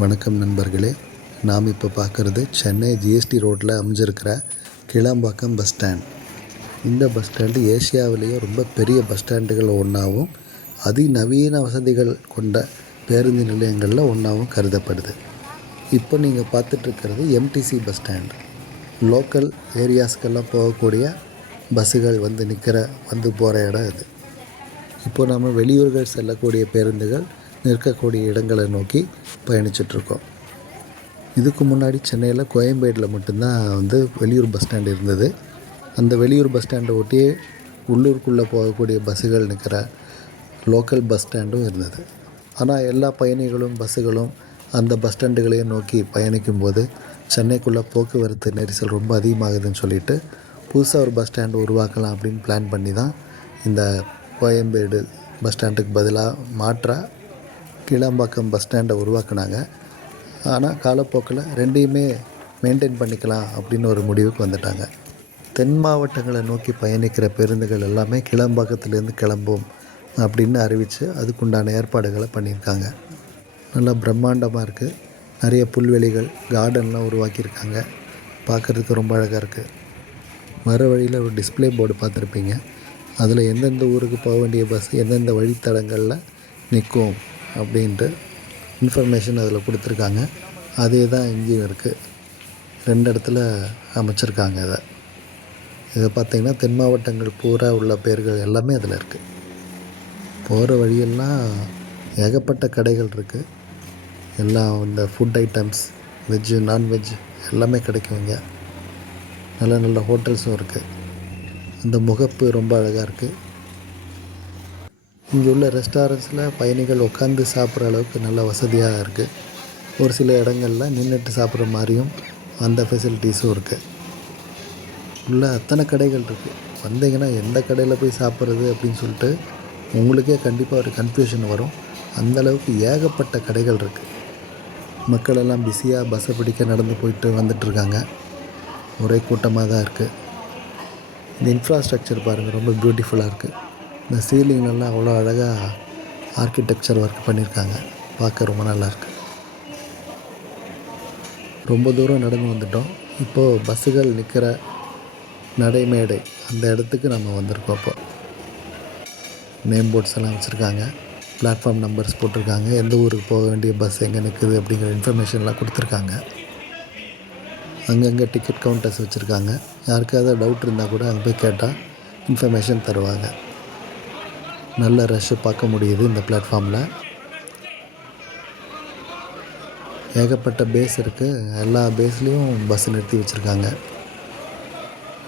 வணக்கம் நண்பர்களே. நாம் இப்போ பார்க்குறது சென்னை ஜிஎஸ்டி ரோட்டில் அமைஞ்சிருக்கிற கிளாம்பாக்கம் பஸ் ஸ்டாண்ட். இந்த பஸ் ஸ்டாண்டு ஏசியாவிலேயே ரொம்ப பெரிய பஸ் ஸ்டாண்டுகள் ஒன்றாவும் அதிநவீன வசதிகள் கொண்ட பேருந்து நிலையங்களில் ஒன்றாவும் கருதப்படுது. இப்போ நீங்கள் பார்த்துட்ருக்கிறது எம்டிசி பஸ் ஸ்டாண்ட். லோக்கல் ஏரியாஸ்க்கெல்லாம் போகக்கூடிய பஸ்ஸுகள் வந்து போகிற இடம் இது. இப்போ நம்ம வெளியூர்கள் செல்லக்கூடிய பேருந்துகள் நிற்கக்கூடிய இடங்களை நோக்கி பயணிச்சிட்ருக்கோம். இதுக்கு முன்னாடி சென்னையில் கோயம்பேடில் மட்டும்தான் வெளியூர் பஸ் ஸ்டாண்டு இருந்தது. அந்த வெளியூர் பஸ் ஸ்டாண்டை ஒட்டியே உள்ளூருக்குள்ளே போகக்கூடிய பஸ்ஸுகள் நிற்கிற லோக்கல் பஸ் ஸ்டாண்டும் இருந்தது. ஆனால் எல்லா பயணிகளும் பஸ்ஸுகளும் அந்த பஸ் ஸ்டாண்டுகளையும் நோக்கி பயணிக்கும்போது சென்னைக்குள்ளே போக்குவரத்து நெரிசல் ரொம்ப அதிகமாகுதுன்னு சொல்லிட்டு புதுசாக ஒரு பஸ் ஸ்டாண்டு உருவாக்கலாம் அப்படின்னு பிளான் பண்ணி தான் இந்த கோயம்பேடு பஸ் ஸ்டாண்டுக்கு பதிலாக மாற்றாக கிளாம்பாக்கம் பஸ் ஸ்டாண்டை உருவாக்குனாங்க. ஆனால் காலப்போக்கில் ரெண்டையுமே மெயின்டைன் பண்ணிக்கலாம் அப்படின்னு ஒரு முடிவுக்கு வந்துட்டாங்க. தென் மாவட்டங்களை நோக்கி பயணிக்கிற பேருந்துகள் எல்லாமே கிளாம்பாக்கத்துலேருந்து கிளம்பும் அப்படின்னு அறிவித்து அதுக்குண்டான ஏற்பாடுகளை பண்ணியிருக்காங்க. நல்லா பிரம்மாண்டமாக இருக்குது. நிறைய புல்வெளிகள், கார்டன்லாம் உருவாக்கியிருக்காங்க. பார்க்குறதுக்கு ரொம்ப அழகாக இருக்குது. வர வழியில் ஒரு டிஸ்பிளே போர்டு பார்த்துருப்பீங்க. அதில் எந்தெந்த ஊருக்கு போக வேண்டிய பஸ் எந்தெந்த வழித்தடங்களில் நிற்கும் அப்படின்ட்டு இன்ஃபர்மேஷன் அதில் கொடுத்துருக்காங்க. அதே தான் இங்கேயும் இருக்குது. 2 இடத்துல அமைச்சிருக்காங்க. இதை பார்த்திங்கன்னா தென் மாவட்டங்கள் பூரா உள்ள பேர்கள் எல்லாமே அதில் இருக்குது. போகிற வழியெல்லாம் ஏகப்பட்ட கடைகள் இருக்குது. எல்லாம் இந்த ஃபுட் ஐட்டம்ஸ், வெஜ்ஜு, நான்வெஜ் எல்லாமே கிடைக்கும். இங்கே நல்ல நல்ல ஹோட்டல்ஸும் இருக்குது. இந்த முகப்பு ரொம்ப அழகாக இருக்குது. இங்கே உள்ள ரெஸ்டாரண்ட்ஸில் பயணிகள் உட்காந்து சாப்பிட்ற அளவுக்கு நல்ல வசதியாக இருக்குது. ஒரு சில இடங்களில் நின்றுட்டு சாப்பிட்ற மாதிரியும் அந்த ஃபெசிலிட்டிஸும் இருக்குது. உள்ள அத்தனை கடைகள் இருக்குது. வந்தீங்கன்னா எந்த கடையில் போய் சாப்பிட்றது அப்படின்னு சொல்லிட்டு உங்களுக்கே கண்டிப்பாக ஒரு கன்ஃபியூஷன் வரும். அந்தளவுக்கு ஏகப்பட்ட கடைகள் இருக்குது. மக்கள் எல்லாம் பிஸியாக பஸ்ஸை பிடிக்க நடந்து போயிட்டு வந்துட்டுருக்காங்க. ஒரே கூட்டமாக தான் இருக்குது. இந்த இன்ஃப்ராஸ்ட்ரக்சர் பாருங்கள், ரொம்ப பியூட்டிஃபுல்லாக இருக்குது. இந்த சீலிங்லலாம் அவ்வளோ அழகாக ஆர்கிடெக்சர் ஒர்க் பண்ணியிருக்காங்க. பார்க்க ரொம்ப நல்லாயிருக்கு. ரொம்ப தூரம் நடந்து வந்துட்டோம். இப்போது பஸ்ஸுகள் நிற்கிற நடைமேடை அந்த இடத்துக்கு நம்ம வந்திருக்கோம். இப்போ நேம் போர்ட்ஸ் எல்லாம் வச்சுருக்காங்க. பிளாட்ஃபார்ம் நம்பர்ஸ் போட்டிருக்காங்க. எந்த ஊருக்கு போக வேண்டிய பஸ் எங்கே நிற்குது அப்படிங்கிற இன்ஃபர்மேஷன்லாம் கொடுத்துருக்காங்க. அங்கங்கே டிக்கெட் கவுண்டர்ஸ் வச்சுருக்காங்க. யாருக்காவது டவுட் இருந்தால் கூட அங்கே போய் கேட்டால் இன்ஃபர்மேஷன் தருவாங்க. நல்ல ரஷ்ஷு பார்க்க முடியுது. இந்த பிளாட்ஃபார்மில் ஏகப்பட்ட பேஸ் இருக்குது. எல்லா பேஸ்லேயும் பஸ் நிறுத்தி வச்சுருக்காங்க.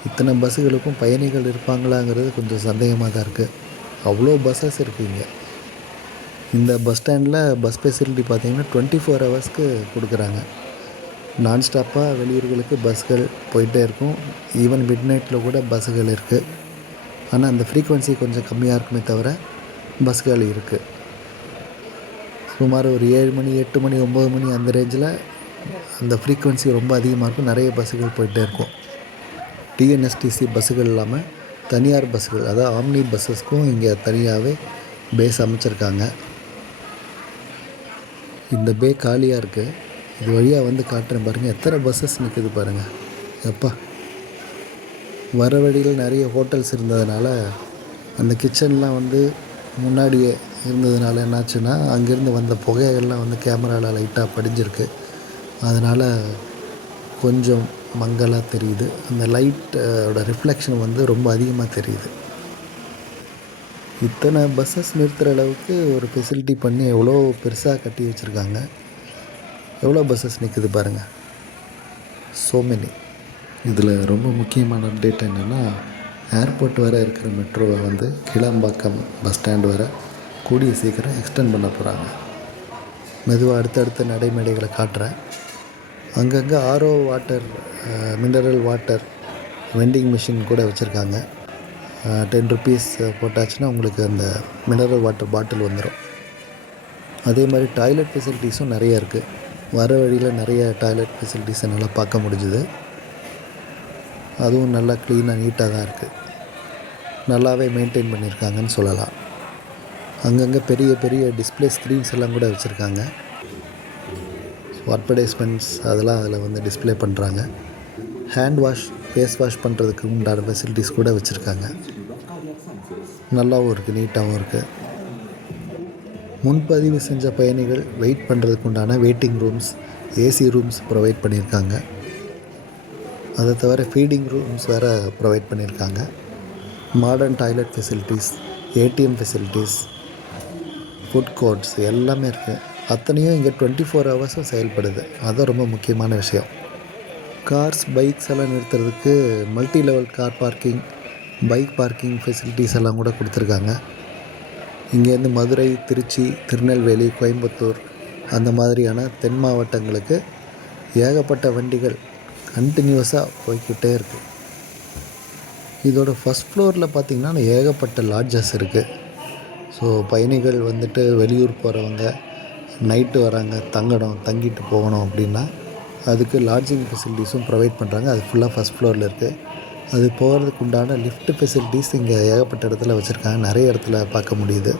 இத்தனை பஸ்ஸுகளுக்கும் பயணிகள் இருப்பாங்களாங்கிறது கொஞ்சம் சந்தேகமாக தான் இருக்குது. அவ்வளோ பஸ்ஸஸ் இருக்குது இங்கே. இந்த பஸ் ஸ்டாண்டில் பஸ் ஃபெசிலிட்டி பார்த்திங்கன்னா 24 ஹவர்ஸ்க்கு கொடுக்குறாங்க. நான்ஸ்டாப்பாக வெளியூர்களுக்கு பஸ்கள் போயிட்டே இருக்கும். ஈவன் மிட் நைட்டில் கூட பஸ்ஸுகள் இருக்குது. ஆனால் அந்த ஃப்ரீக்குவென்சி கொஞ்சம் கம்மியாக இருக்குமே தவிர பஸ்கள் இருக்குது. சுமார் ஒரு 7 மணி, 8 மணி, 9 மணி அந்த ரேஞ்சில் அந்த ஃப்ரீக்குவென்சி ரொம்ப அதிகமாக இருக்கும். நிறைய பஸ்ஸுகள் போயிட்டே இருக்கும். டிஎன்எஸ்டிசி பஸ்ஸுகள் இல்லாமல் தனியார் பஸ்ஸுகள், அதாவது ஆம்னி பஸ்ஸஸ்க்கும் இங்கே தனியாகவே பேஸ் அமைச்சிருக்காங்க. இந்த பே காலியாக இருக்குது. இது வழியாக காட்டுறேன் பாருங்கள். எத்தனை பஸ்ஸஸ் நிற்குது பாருங்கள். எப்பா, வர வழியில் நிறைய ஹோட்டல்ஸ் இருந்ததுனால அந்த கிச்சன்லாம் முன்னாடியே இருந்ததுனால என்னாச்சுன்னா அங்கேருந்து வந்த புகையெல்லாம் கேமராவில் லைட்டாக படிஞ்சிருக்கு. அதனால் கொஞ்சம் மங்கலாக தெரியுது. அந்த லைட்டோட ரிஃப்ளெக்ஷன் ரொம்ப அதிகமாக தெரியுது. இத்தனை பஸ்ஸஸ் நிறுத்துகிற அளவுக்கு ஒரு ஃபெசிலிட்டி பண்ணி எவ்வளோ பெருசாக கட்டி வச்சுருக்காங்க. எவ்வளோ பஸ்ஸஸ் நிற்குது பாருங்கள். So many. இதில் ரொம்ப முக்கியமான அப்டேட் என்னென்னா, ஏர்போர்ட் வர இருக்கிற மெட்ரோவை கிளாம்பாக்கம் பஸ் ஸ்டாண்டு வர கூடிய சீக்கிரம் எக்ஸ்டெண்ட் பண்ண போகிறாங்க. மெதுவாக அடுத்தடுத்த நடைமேடைகளை காட்டுறேன். அங்கங்கே RO water, mineral water vending machine கூட வச்சுருக்காங்க. 10 ருபீஸ் போட்டாச்சுன்னா உங்களுக்கு அந்த மினரல் வாட்டர் பாட்டில் வந்துடும். அதே மாதிரி டாய்லெட் ஃபெசிலிட்டிஸும் நிறைய இருக்குது. வர வழியில் நிறைய டாய்லெட் ஃபெசிலிட்டிஸை நல்லா பார்க்க முடிஞ்சுது. அதுவும் நல்லா க்ளீனாக நீட்டாக தான் இருக்குது. நல்லாவே மெயின்டைன் பண்ணியிருக்காங்கன்னு சொல்லலாம். அங்கங்கே பெரிய பெரிய டிஸ்ப்ளே ஸ்க்ரீன்ஸ் எல்லாம் கூட வச்சுருக்காங்க. ஸோ அட்வர்டைஸ்மெண்ட்ஸ் அதெல்லாம் அதில் வந்து டிஸ்ப்ளே பண்ணுறாங்க. ஹேண்ட் வாஷ், ஃபேஸ் வாஷ் பண்ணுறதுக்கு உண்டான ஃபெசிலிட்டிஸ் கூட வச்சுருக்காங்க. நல்லாவும் இருக்குது, நீட்டாகவும் இருக்குது. முன்பதிவு செஞ்ச பயணிகள் வெயிட் பண்ணுறதுக்கு உண்டான waiting rooms, AC rooms provide பண்ணியிருக்காங்க. அதை தவிர ஃபீடிங் ரூம்ஸ் வேறு ப்ரொவைட் பண்ணியிருக்காங்க. Modern toilet facilities, ATM facilities, food courts எல்லாமே இருக்குது. அத்தனையும் இங்கே 24 ஹவர்ஸும் செயல்படுது. அதுதான் ரொம்ப முக்கியமான விஷயம். கார்ஸ், பைக்ஸ் எல்லாம் நிறுத்துறதுக்கு multi level car parking, bike parking facilities எல்லாம் கூட கொடுத்துருக்காங்க. இங்கேருந்து மதுரை, திருச்சி, திருநெல்வேலி, கோயம்புத்தூர் அந்த மாதிரியான தென் மாவட்டங்களுக்கு ஏகப்பட்ட வண்டிகள் கண்டினியூஸாக போய்கிட்டே இருக்குது. இதோட ஃபஸ்ட் ஃப்ளோரில் பார்த்திங்கன்னா ஏகப்பட்ட லாட்ஜஸ் இருக்குது. ஸோ பயணிகள் வந்துட்டு வெளியூர் போகிறவங்க நைட்டு வராங்க, தங்கிட்டு போகணும் அப்படின்னா அதுக்கு லாட்ஜிங் ஃபெசிலிட்டிஸும் ப்ரொவைட் பண்ணுறாங்க. அது ஃபுல்லாக ஃபஸ்ட் ஃப்ளோரில் இருக்குது. அது போகிறதுக்கு உண்டான லிஃப்ட் ஃபெசிலிட்டிஸ் இங்கே ஏகப்பட்ட இடத்துல வச்சுருக்காங்க. நிறைய இடத்துல பார்க்க முடியுது.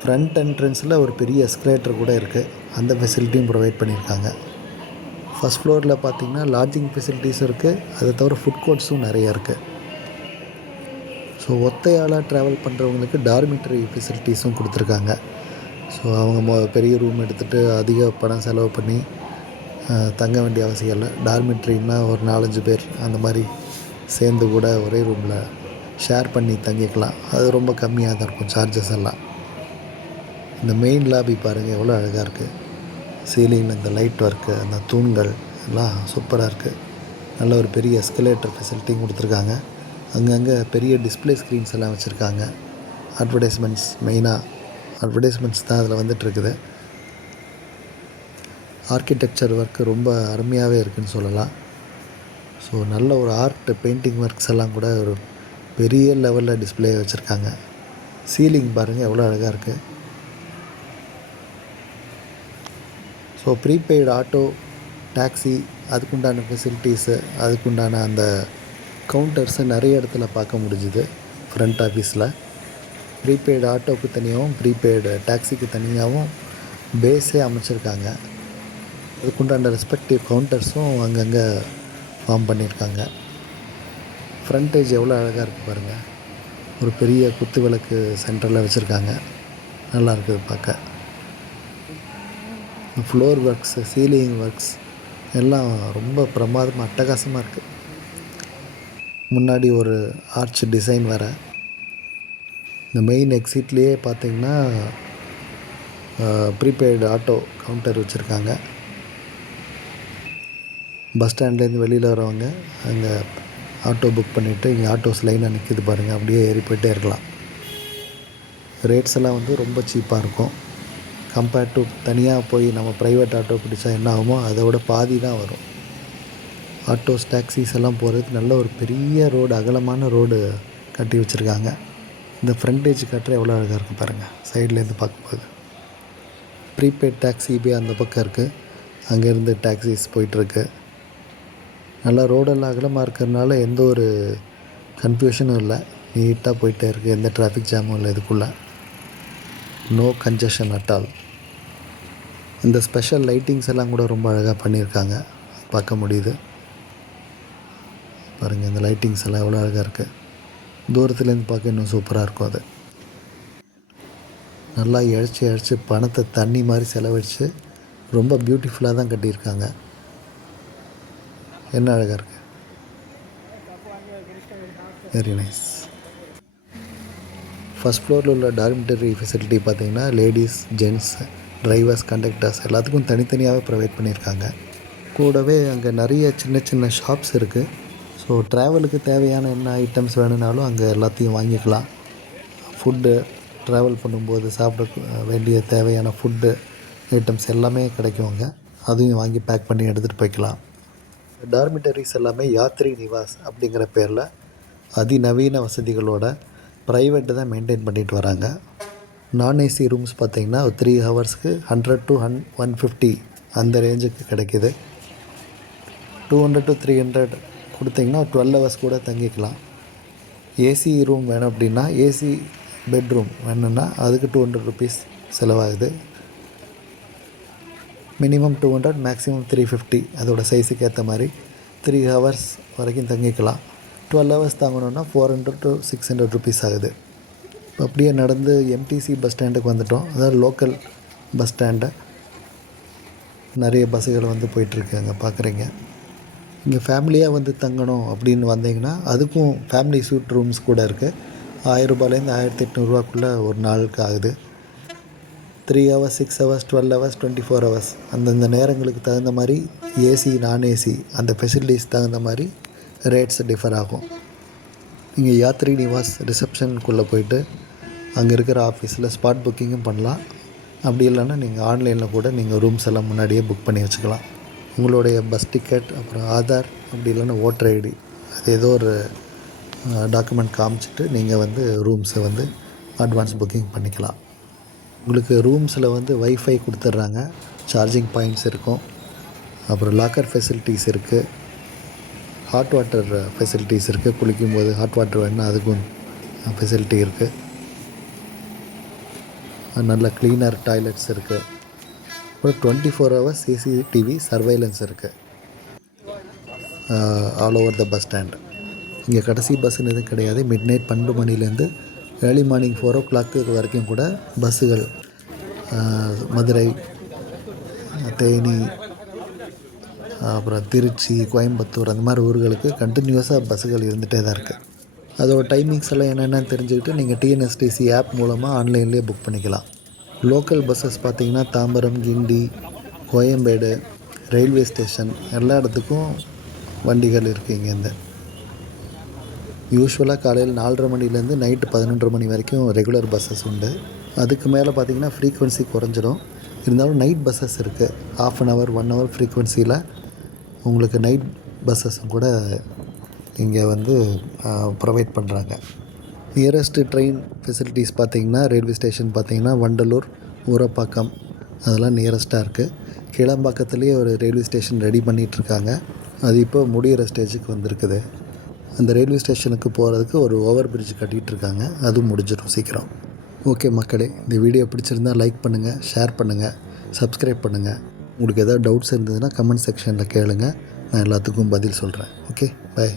ஃப்ரண்ட் என்ட்ரன்ஸில் ஒரு பெரிய எஸ்கலேட்டர் கூட இருக்குது. அந்த ஃபெசிலிட்டியும் ப்ரொவைட் பண்ணியிருக்காங்க. ஃபஸ்ட் ஃப்ளோரில் பார்த்திங்கன்னா லாட்ஜிங் ஃபெசிலிட்டிஸும் இருக்குது. அதை தவிர ஃபுட் கோர்ட்ஸும் நிறையா இருக்குது. ஸோ ஒத்தையாளாக ட்ராவல் பண்ணுறவங்களுக்கு டார்மிட்டரி ஃபெசிலிட்டிஸும் கொடுத்துருக்காங்க. ஸோ அவங்க பெரிய ரூம் எடுத்துகிட்டு அதிக பணம் செலவு பண்ணி தங்க வேண்டிய அவசியம் இல்லை. டார்மிட்ரின்னா ஒரு 4-5 பேர் அந்த மாதிரி சேர்ந்து கூட ஒரே ரூமில் ஷேர் பண்ணி தங்கிக்கலாம். அது ரொம்ப கம்மியாக தான் இருக்கும் சார்ஜஸ் எல்லாம். இந்த மெயின் லாபி பாருங்கள் எவ்வளோ அழகாக இருக்குது. சீலிங்கில் இந்த லைட் ஒர்க்கு, அந்த தூண்கள் எல்லாம் சூப்பராக இருக்குது. நல்ல ஒரு பெரிய எஸ்கலேட்டர் ஃபெசிலிட்டியும் கொடுத்துருக்காங்க. அங்கங்கே பெரிய டிஸ்பிளே ஸ்க்ரீன்ஸ் எல்லாம் வச்சுருக்காங்க. அட்வர்டைஸ்மெண்ட்ஸ், மெயினாக அட்வர்டைஸ்மெண்ட்ஸ் தான் அதில் வந்துட்டுருக்குது. ஆர்கிடெக்சர் ஒர்க்கு ரொம்ப அருமையாகவே இருக்குதுன்னு சொல்லலாம். ஸோ நல்ல ஒரு ஆர்ட் பெயிண்டிங் ஒர்க்ஸ் எல்லாம் கூட ஒரு பெரிய லெவலில் டிஸ்பிளே வச்சுருக்காங்க. சீலிங் பாருங்கள் எவ்வளோ அழகாக இருக்குது. ஸோ ப்ரீபெய்டு ஆட்டோ, டாக்ஸி அதுக்குண்டான ஃபெசிலிட்டிஸு, அதுக்குண்டான அந்த கவுண்டர்ஸை நிறைய இடத்துல பார்க்க முடிஞ்சுது. ஃப்ரண்ட் ஆஃபீஸில் ப்ரீபெய்டு ஆட்டோவுக்கு தனியாகவும் ப்ரீபெய்டு டாக்ஸிக்கு தனியாகவும் பேஸே அமைச்சிருக்காங்க. அதுக்குண்டான ரெஸ்பெக்டிவ் கவுண்டர்ஸும் அங்கங்கே ஃபார்ம் பண்ணியிருக்காங்க. ஃப்ரண்டேஜ் எவ்வளோ அழகாக இருக்குது பாருங்கள். ஒரு பெரிய குத்து விளக்கு சென்டரில் வச்சுருக்காங்க. நல்லா இருக்குது பார்க்க. ஃப்ளோர் ஒர்க்ஸு, சீலிங் ஒர்க்ஸ் எல்லாம் ரொம்ப பிரமாதமாக அட்டகாசமாக இருக்குது. முன்னாடி ஒரு ஆர்ச் டிசைன் வேறு. இந்த மெயின் எக்ஸிட்லேயே பார்த்திங்கன்னா ப்ரீபெய்டு ஆட்டோ கவுண்டர் வச்சுருக்காங்க. பஸ் ஸ்டாண்ட்லேருந்து வெளியில் வரவங்க அங்கே ஆட்டோ புக் பண்ணிவிட்டு இங்கே ஆட்டோஸ் லைனாக நிற்கிது பாருங்கள். அப்படியே ஏறி போய்ட்டே இருக்கலாம். ரேட்ஸ் எல்லாம் வந்து ரொம்ப சீப்பாக இருக்கும். கம்பேர்ட் டு தனியாக போய் நம்ம ப்ரைவேட் ஆட்டோ பிடிச்சா என்ன ஆகுமோ அதை விட பாதி தான் வரும். ஆட்டோஸ், டாக்ஸிஸ் எல்லாம் போகிறதுக்கு நல்ல ஒரு பெரிய ரோடு, அகலமான ரோடு கட்டி வச்சுருக்காங்க. இந்த ஃப்ரண்டேஜ் காட்டுற எவ்வளோ அழகாக இருக்குது பாருங்கள் சைட்லேருந்து பார்க்கும்போது. ப்ரீபெய்ட் டாக்ஸி போய் அந்த பக்கம் இருக்குது. அங்கேருந்து டாக்ஸிஸ் போயிட்டுருக்கு. நல்லா ரோடெல்லாம் அகலமாக இருக்கிறதுனால எந்த ஒரு கன்ஃபியூஷனும் இல்லை. நீட்டாக போயிட்டே இருக்குது. எந்த டிராஃபிக் ஜாமும் இல்லை. இதுக்குள்ளே நோ கன்ஜஷன் அட் ஆல். இந்த ஸ்பெஷல் லைட்டிங்ஸ் எல்லாம் கூட ரொம்ப அழகாக பண்ணியிருக்காங்க. பார்க்க முடியுது பாருங்கள். இந்த லைட்டிங்ஸ் எல்லாம் எவ்வளோ அழகாக இருக்குது. தூரத்துலேருந்து பார்க்க இன்னும் சூப்பராக இருக்கும். அது நல்லா இழைச்சி பணத்தை தண்ணி மாதிரி செலவழித்து ரொம்ப பியூட்டிஃபுல்லாக தான் கட்டியிருக்காங்க. என்ன அழகாக இருக்குது. Very nice. ஃபஸ்ட் ஃப்ளோரில் உள்ள டார்மிட்டரி ஃபெசிலிட்டி பார்த்திங்கன்னா லேடிஸ், ஜென்ட்ஸ், டிரைவர்ஸ், கண்டக்டர்ஸ் எல்லாத்துக்கும் தனித்தனியாகவே ப்ரொவைட் பண்ணியிருக்காங்க. கூடவே அங்கே நிறைய சின்ன சின்ன ஷாப்ஸ் இருக்குது. ஸோ ட்ராவலுக்கு தேவையான என்ன ஐட்டம்ஸ் வேணும்னாலும் அங்கே எல்லாத்தையும் வாங்கிக்கலாம். ஃபுட்டு, ட்ராவல் பண்ணும்போது சாப்பிட வேண்டிய தேவையான ஃபுட்டு ஐட்டம்ஸ் எல்லாமே கிடைக்கும் அங்கே. அதையும் வாங்கி பேக் பண்ணி எடுத்துகிட்டு போய்க்கலாம். டார்மிட்டரிஸ் எல்லாமே யாத்ரி நிவாஸ் அப்படிங்கிற பேரில் அதிநவீன வசதிகளோட ப்ரைவேட்டு தான் மெயின்டைன் பண்ணிட்டு வராங்க. நான் ஏசி ரூம்ஸ் பார்த்திங்கன்னா 3 ஹவர்ஸ்க்கு 100 to 150 அந்த ரேஞ்சுக்கு கிடைக்கிது. 200 to 300 கொடுத்திங்கன்னா 12 ஹவர்ஸ் கூட தங்கிக்கலாம். ஏசி ரூம் வேணும் அப்படின்னா, ஏசி பெட்ரூம் வேணும்னா அதுக்கு 200 ருபீஸ் செலவாகுது. Minimum 200, maximum 350. அதோட சைஸுக்கு ஏற்ற மாதிரி 3 ஹவர்ஸ் வரைக்கும் தங்கிக்கலாம். 12 ஹவர்ஸ் தாங்கணுன்னா 400 to 600 ருபீஸ் ஆகுது. இப்போ அப்படியே நடந்து எம்டிசி பஸ் ஸ்டாண்டுக்கு வந்துட்டோம். அதாவது லோக்கல் பஸ் ஸ்டாண்டு. நிறைய பஸ்ஸுகள் வந்து போயிட்டுருக்கு, அங்கே பார்க்குறீங்க. இங்கே ஃபேமிலியாக வந்து தங்கணும் அப்படின்னு வந்தீங்கன்னா அதுக்கும் ஃபேமிலி சூட் ரூம்ஸ் கூட இருக்குது. 1000 ரூபாயிலேருந்து 1800 ஒரு நாளுக்கு ஆகுது. 3 ஹவர்ஸ், 6 ஹவர்ஸ், 12 ஹவர்ஸ், 24 ஹவர்ஸ் அந்தந்த நேரங்களுக்கு தகுந்த மாதிரி ஏசி, நான் ஏசி அந்த ஃபெசிலிட்டிஸ் தகுந்த மாதிரி ரேட்ஸ் டிஃபர் ஆகும். நீங்கள் யாத்ரி நிவாஸ் ரிசப்ஷனுக்குள்ளே போயிட்டு அங்கே இருக்கிற ஆஃபீஸில் ஸ்பாட் புக்கிங்கும் பண்ணலாம். அப்படி இல்லைன்னா நீங்கள் ஆன்லைனில் கூட நீங்கள் ரூம்ஸ் எல்லாம் முன்னாடியே புக் பண்ணி வச்சுக்கலாம். உங்களுடைய பஸ் டிக்கெட், அப்புறம் ஆதார், அப்படி இல்லைன்னா ஓட்டர் ஐடி, அது ஏதோ ஒரு டாக்குமெண்ட் காமிச்சிட்டு நீங்கள் வந்து ரூம்ஸை வந்து அட்வான்ஸ் புக்கிங் பண்ணிக்கலாம். உங்களுக்கு ரூம்ஸில் வந்து வைஃபை கொடுத்துட்றாங்க, சார்ஜிங் பாயிண்ட்ஸ் இருக்கும், அப்புறம் லாக்கர் ஃபெசிலிட்டிஸ் இருக்குது, ஹாட் வாட்டர் ஃபெசிலிட்டிஸ் இருக்குது. குளிக்கும்போது ஹாட் வாட்டர் வேணுன்னா அதுக்கும் ஃபெசிலிட்டி இருக்குது. நல்ல க்ளீனர் டாய்லெட்ஸ் இருக்குது. அப்புறம் 24 ஹவர்ஸ் சிசிடிவி சர்வைலன்ஸ் இருக்குது all over the bus stand. இங்கே கடைசி பஸ்ஸுன்னு எதுவும் கிடையாது. மிட் நைட் 12 மணிலேருந்து ஏர்லி மார்னிங் 4 o'clock வரைக்கும் கூட பஸ்ஸுகள் மதுரை, தேனி, அப்புறம் திருச்சி, கோயம்புத்தூர் அந்த மாதிரி ஊர்களுக்கு கண்டினியூஸாக பஸ்ஸுகள் இருந்துகிட்டே தான் இருக்குது. அதோட டைமிங்ஸ் எல்லாம் என்னென்னு தெரிஞ்சுக்கிட்டு நீங்கள் டிஎன்எஸ்டிசி ஆப் மூலமாக ஆன்லைன்லேயே புக் பண்ணிக்கலாம். லோக்கல் பஸ்ஸஸ் பார்த்திங்கன்னா தாம்பரம், கிண்டி, கோயம்பேடு, ரயில்வே ஸ்டேஷன் எல்லா இடத்துக்கும் வண்டிகள் இருக்குது. இங்கேருந்து யூஸ்வலாக காலையில் 4:30 மணிலேருந்து நைட்டு 11:30 மணி வரைக்கும் ரெகுலர் பஸ்ஸஸ் உண்டு. அதுக்கு மேலே பார்த்திங்கன்னா ஃப்ரீக்வன்சி குறைஞ்சிடும். இருந்தாலும் நைட் பஸ்ஸஸ் இருக்குது. 1/2 hour 1 hour ஃப்ரீக்வன்சியில் உங்களுக்கு நைட் பஸ்ஸஸும் கூட இங்கே வந்து ப்ரொவைட் பண்ணுறாங்க. நியரஸ்ட்டு ட்ரெயின் ஃபெசிலிட்டிஸ் பார்த்திங்கன்னா ரயில்வே ஸ்டேஷன் பார்த்திங்கன்னா வண்டலூர், ஊரப்பாக்கம் அதெல்லாம் நியரஸ்ட்டாக இருக்குது. கிளம்பாக்கத்துலேயே ஒரு ரயில்வே ஸ்டேஷன் ரெடி பண்ணிகிட்ருக்காங்க. அது இப்போ முடிகிற ஸ்டேஜுக்கு வந்திருக்குது. அந்த ரயில்வே ஸ்டேஷனுக்கு போகிறதுக்கு ஒரு ஓவர் பிரிட்ஜ் கட்டிகிட்ருக்காங்க. அதுவும் முடிஞ்சிடும் சீக்கிரம். ஓகே மக்களே, இந்த வீடியோ பிடிச்சிருந்தால் லைக் பண்ணுங்கள், ஷேர் பண்ணுங்கள், சப்ஸ்கிரைப் பண்ணுங்கள். உங்களுக்கு எதாவது டவுட்ஸ் இருந்ததுன்னா கமெண்ட் செக்ஷனில் கேளுங்கள். நான் எல்லாத்துக்கும் பதில் சொல்கிறேன். Okay, by.